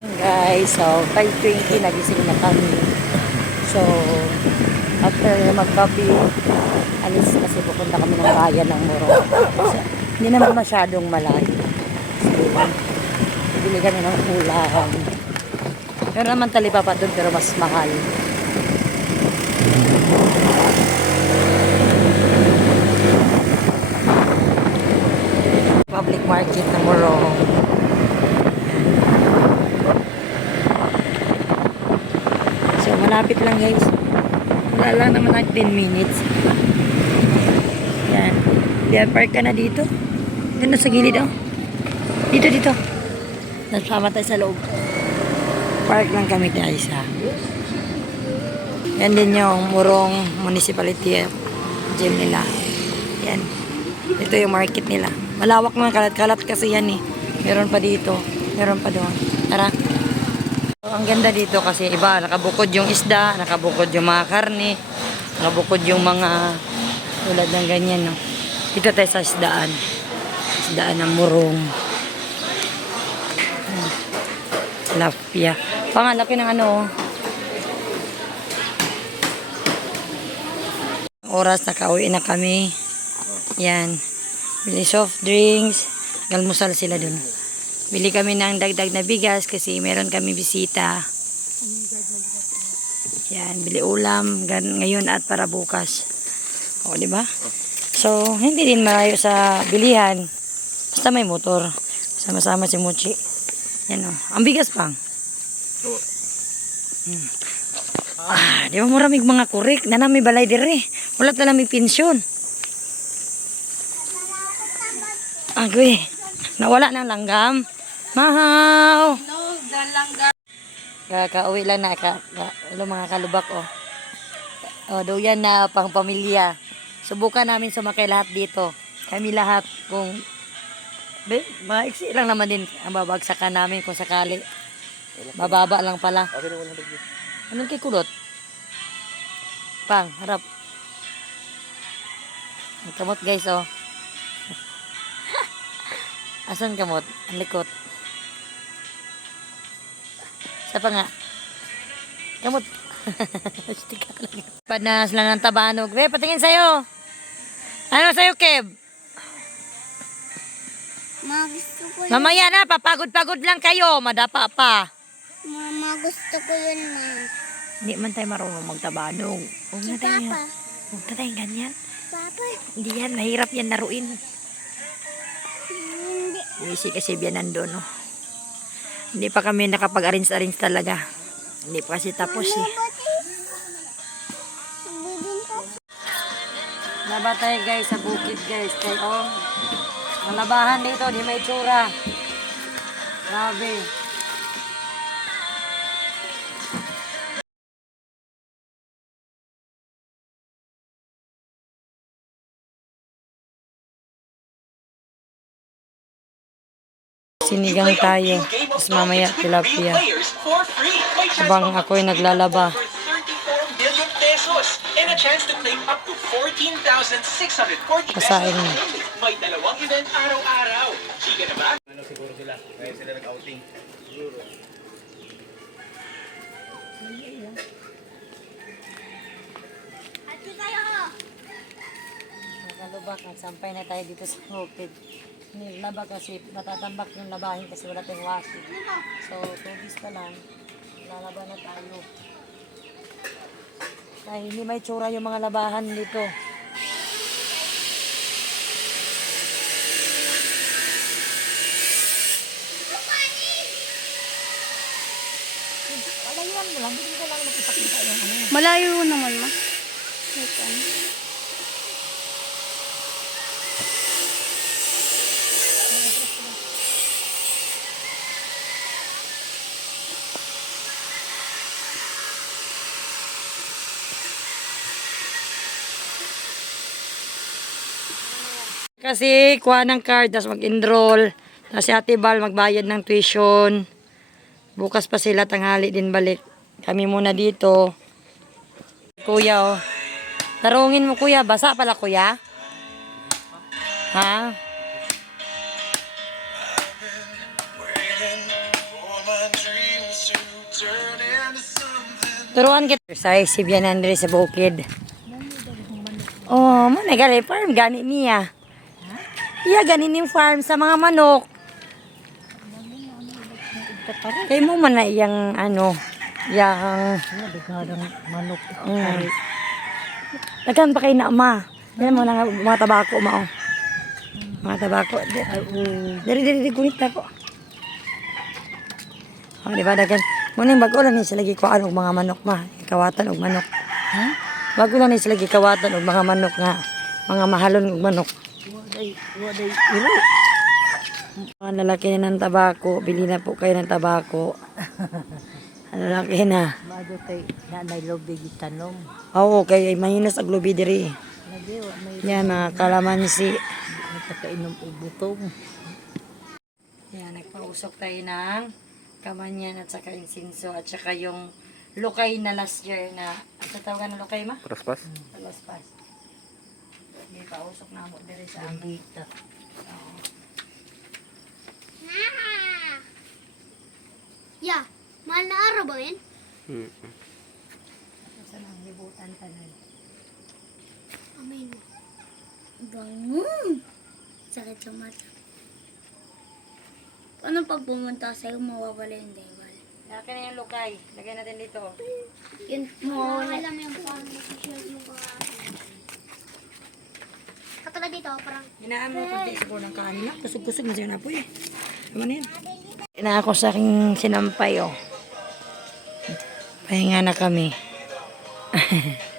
Guys, so 5.20 nagising na kami. So, after mag-coffee, alis kasi pupunta kami ng bayan ng Moro. Hindi naman masyadong malayo. So, bibili kami ng ulam. Pero naman talipa pa doon pero mas mahal. Public market ng Moro. So, malapit lang guys. Wala naman ang 10 minutes. Yan. Yan, park ka na dito. Yan sa gilid oh. Dito, dito. Nasama tayo sa loob. Park lang kami guys ha. Yan din yung Murong Municipality gym nila. Yan. Ito yung market nila. Malawak naman kalat-kalat kasi yan eh. Meron pa dito. Meron pa doon. Ang ganda dito kasi iba, nakabukod yung isda, nakabukod yung mga karne, nakabukod yung mga tulad ng ganyan, no. Dito tayo sa isdaan. Isdaan ng murong. Lapia. Pangalaki ng ano, oh. Oras nakauwi na kami. Yan. Bili soft drinks. Galmusal sila dun. Bili kami ng dagdag na bigas kasi meron kami bisita. Yan, bili ulam ngayon at para bukas. O, di ba? So, hindi din malayo sa bilihan. Basta may motor. Sama-sama si Muchi. Yan o. Ang bigas pang. Hmm. Ah, di ba maraming mga kurik na nami balay dire. Wala na nami pensyon. Agoy. Nawala ng langgam. Mahaw. No, dalangga. Kakauwi lang na ka, ka ano, mga kalubak oh. Oh, do yan na pang pamilya. Subukan namin sumakay lahat dito. Kami lahat kung Be, maiksi lang naman din ang babagsakan namin kung sakali. Mababa lang pala. Anong kay kulot? Pang, harap. Ang kamot guys oh. Asan kamot? Ang likot. Sa pa nga. Kamot. Stika ka lang. Panas lang ng tabanog. Be, patingin sa'yo. Ano sa'yo, Kev? Ma, gusto ko yun. Mamaya na, papagod-pagod lang kayo. Madapa pa. Mama, gusto ko yun, ma. Hindi man tayo marunong magtabanog. Huwag Si na tayo. Papa. Huwag na tayong ganyan. Papa, Hindi yan, mahirap yan laruin. hindi. Busy kasi biyan nandun, no? Hindi pa kami nakapag-arrange-arrange talaga. Hindi pa kasi tapos eh. Tayo guys sa bukid guys. Kay oh. Ang labahan dito, di may tsura. Grabe. Sinigang tayo. Tapos mamaya tilapia. Habang ako'y naglalaba. 34 million pesos and a chance to claim up to 14,640 pesos. Kasain mo. May dalawang event araw-araw. Chika na ba? Ate kayo. Nakalubak, nagsampay na tayo dito sa bukid. Nilaba kasi matatambak yung labahin kasi wala tayong washing. So, tubis pa lang, lalaba na tayo. Dahil hindi may tsura yung mga labahan dito. Ano. Malayo naman, ma. Wait, Kasi kuha ng card, tapos mag-enroll. Tapos si Ate Bal magbayad ng tuition. Bukas pa sila tanghali din balik. Kami muna dito. Kuya, oh. Tarungin mo, kuya. Basa pala, kuya. Ha? Turuan kita. Exercise, si Bianan diri sa bukid. Oh, mo na gali gani niya. Iya gani ning farm sa mga manok. Kay mo man na iyang ano, yang manok. mm. Daghan pa kay na ma. Yan mo na nga, mga tabako mao. Mga tabako. Di- Diri diri diri kunit na ko. Oh, di ba dagan? Muna yung bago lang ni sila gikuan og mga manok ma, kawatan og manok. Ha? Bago lang ni sila gikawatan og mga manok nga mga mahalon og manok. Waday, waday, iro. Mga lalaki na ng tabako, bili na po kayo ng tabako. Ang lalaki na. Bago kay nanay lobe gitanong. Oo, kay mahinos ang lubi diri. Yan, mga kalamansi. nakakainom og butong. Yan, nagpausok tayo ng kamanyan at saka insinso at saka yung lukay na last year na, ang tatawagan ng lukay ma? Traspas? Palaspas. Hindi pa usok na mo diri sa amin. Dita. Ya, mahal na araw ba yun? Hmm. Sa nang libutan tanan. Amin mo. Bangun! Sakit sa mata. Paano pag pumunta sa'yo, mawawala yung devil? Laki na yung lukay. Lagay natin dito. Yun, mawawala. Alam yung paano mag-share yung mga... Katulad dito, parang... Hinaan mo kunti siguro ng kanin lang. Kusog-kusog na siya na po eh. Ano yan? Na ako sa aking sinampay oh. Pahinga na kami.